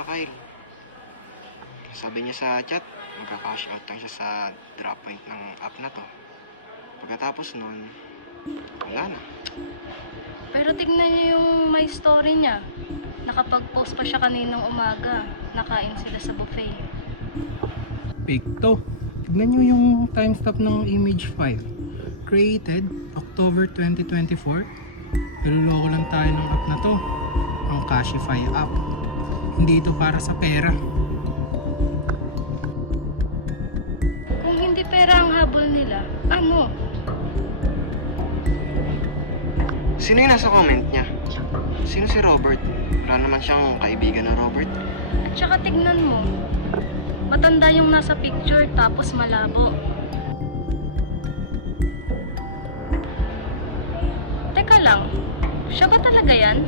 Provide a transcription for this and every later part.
niya, Kyle. Sabi niya sa chat, magka-cash out lang siya sa drop point ng app na to. Pagkatapos nun, wala na. Pero tignan niyo yung my story niya. Nakapag-post pa siya kaninang umaga. Nakain sila sa buffet. Fake to. Tignan nyo yung timestamp ng image file. Created October 2024. Niloloko lang tayo ng app na to. Ang Cashify app. Hindi ito para sa pera. Kung hindi pera ang habol nila, ano? Sino yung nasa comment niya? Sino si Robert? Wala naman siyang kaibigan na Robert. At saka tignan mo. Matanda yung nasa picture tapos malabo. Teka lang, siya ba talaga yan?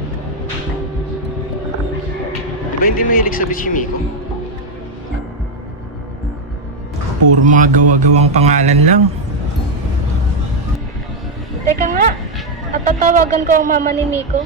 Di ba hindi mahilig sa si Miko? Puro mga gawa-gawang pangalan lang. Teka nga, at tatawagan ko ang mama ni Miko.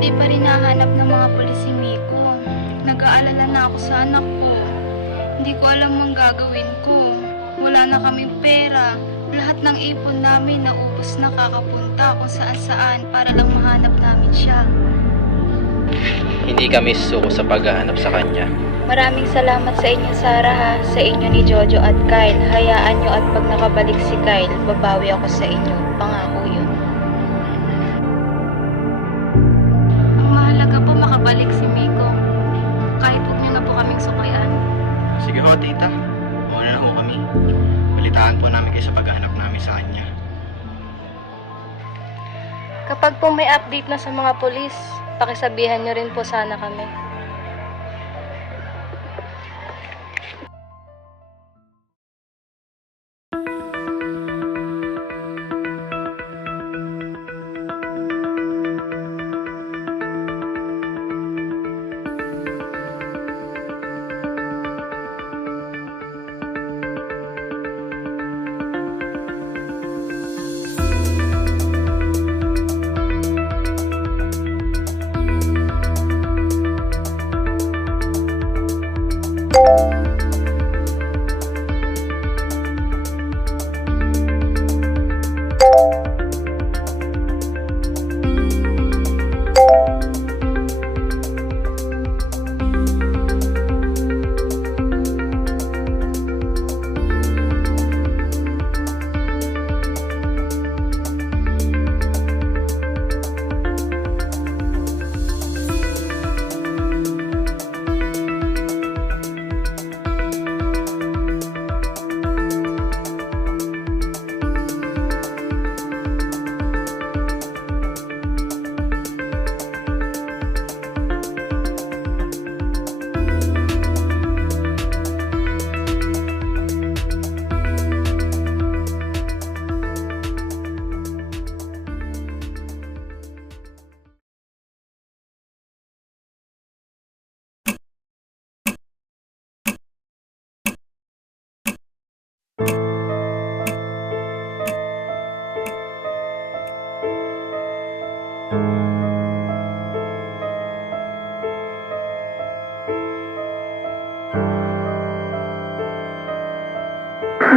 Hindi pa rin nahanap ng mga pulis si Miko. Nag-aalala na ako sa anak ko. Hindi ko alam ang gagawin ko. Wala na kaming pera. Lahat ng ipon namin naubos na kakapunta kung saan-saan para lang mahanap namin siya. Hindi kami suko sa paghahanap sa kanya. Maraming salamat sa inyo, Sarah, ha? Sa inyo ni Jojo at Kyle. Hayaan nyo at pag nakabalik si Kyle, babawi ako sa inyo. Pangako yun. Ang mahalaga po makabalik si Miko. Kahit huwag nyo na po kaming sukayan. Sige ho, tita. Mauna na ho kami. Balitaan po namin kayo sa paghahanap namin sa kanya. Kapag po may update na sa mga polis, pakisabihan nyo rin po sana kami.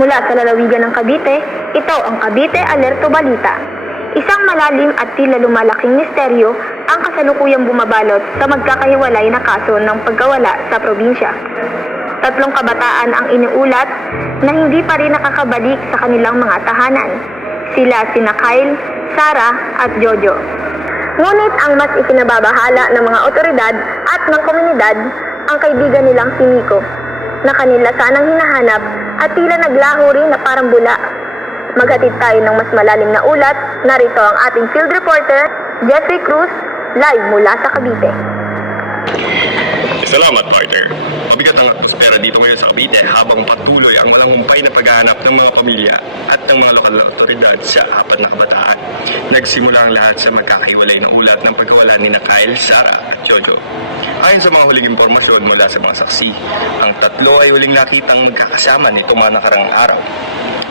Mula sa lalawigan ng Cavite, ito ang Cavite Alerto Balita. Isang malalim at tila lumalaking misteryo ang kasalukuyang bumabalot sa magkakahiwalay na kaso ng pagkawala sa probinsya. 3 kabataan ang iniulat na hindi pa rin nakakabalik sa kanilang mga tahanan. Sila sina Kyle, Sarah at Jojo. Ngunit ang mas ikinababahala ng mga otoridad at ng komunidad ang kaibigan nilang si Miko, na kanila sanang hinahanap at tila naglaho rin na parang bula. Maghatid tayo ng mas malalim na ulat. Narito ang ating field reporter, Jeffrey Cruz, live mula sa Cavite. Salamat, partner. Mabigat ang atmosfera dito ngayon sa Cavite habang patuloy ang malangumpay na paghahanap ng mga pamilya at ng mga lokal na otoridad sa 4 na kabataan. Nagsimula ang lahat sa magkakahiwalay na ulat ng pagkawala ni Kyle, Sarah at Jojo. Ayon sa mga huling impormasyon mula sa mga saksi, ang 3 ay huling nakitang magkakasama nitong mga nakarang araw.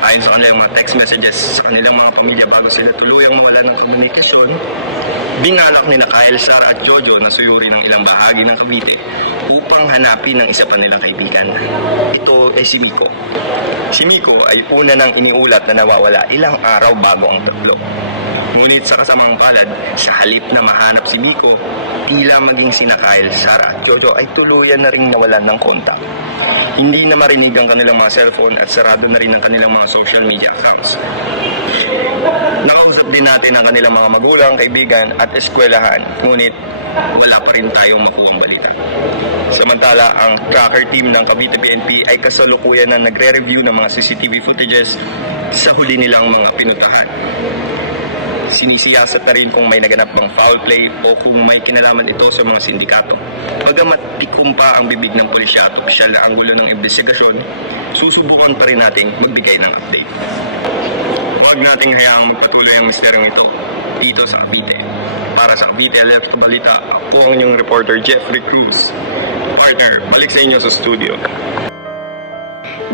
Ayon sa kanilang mga text messages sa kanilang mga pamilya bago sila tuluyang mawala ng komunikasyon, binalak ni Kyle, Sarah at Jojo na suyuri ng ilang bahagi ng Cavite upang hanapin ang isa pa nilang kaibigan. Ito ay si Miko. Si Miko ay una nang iniulat na nawawala ilang araw bago ang 3. Ngunit sa kasamang palad, sa halip na mahanap si Miko, tila maging sina Kyle, Sarah at Jojo ay tuluyan na ring nawalan ng kontak. Hindi na marinig ang kanilang mga cellphone at sarado na rin ang kanilang mga social media accounts. Nakausap din natin ang kanilang mga magulang, kaibigan at eskwelahan, ngunit wala pa rin tayong makuhang balita. Samantala, ang tracker team ng Cavite PNP ay kasalukuyan na nagre-review ng mga CCTV footages sa huli nilang mga pinuntahan. Sinisiyasat na rin kung may naganap bang foul play o kung may kinalaman ito sa mga sindikato. Bagamat tikom pa ang bibig ng pulisya at opisyal na anggulo ng investigasyon, susubukan pa rin nating magbigay ng update. Huwag nating hayaang magpatuloy ang misteryong ito dito sa Cavite. Para sa Cavite Alert sa Balita, ako ang inyong reporter Jeffrey Cruz. Partner, balik sa inyo sa studio.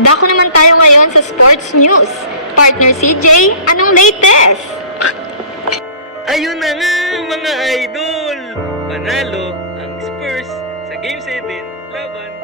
Dako naman tayo ngayon sa sports news. Partner CJ, anong latest? Ayun na nga mga idol! Panalo ang Spurs sa Game 7 laban